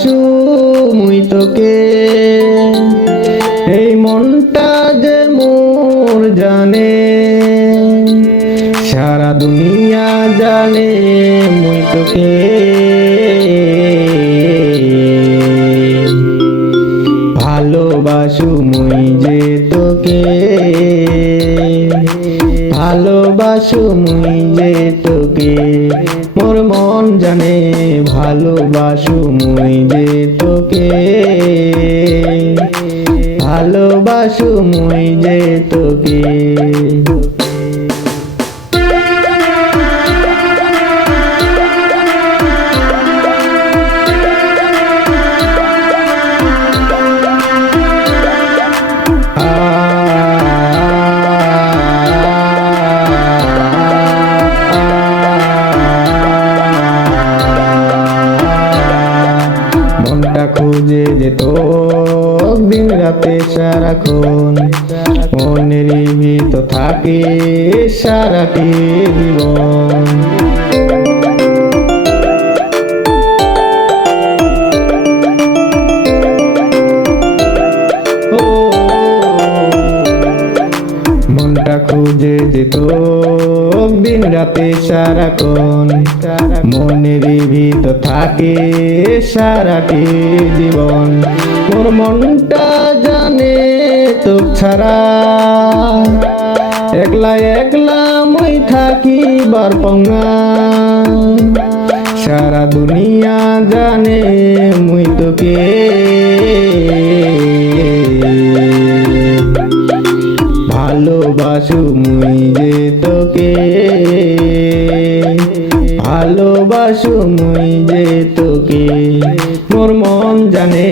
ভালোবাসু মুই তোকে, এই মনটা যে মোর জানে, সারা দুনিয়া জানে মুই তোকে ভালোবাসু মুই যে তোকে, ভালোবাসু মুই যে তোকে, মোর মন জানে ভালোবাসু মুই যে তোকে, ভালোবাসু মুই যে তোকে। মনটা খুঁজে যেত দিন রাতে সারাক্ষণ, মনেরই ভিতর থাকে সারাটি জীবন। মনটা খুঁজে যেত দিন রাতে সারাক্ষণ, মনেরই ভিতর থাকে সারাটি জীবন। মোর মনটা জানে তো ছাড়া একলা একলা মই থাকি বার পাওনা, সারা দুনিয়া জানে মুই তোকে ভালোবাসু মুই যে তোকে, ভালোবাসু মুই যে তোকে, মোর মন জানে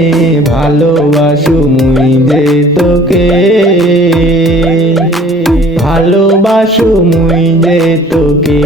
ভালোবাসু মুই যে তোকে, ভালোবাসু মুই যে তোকে।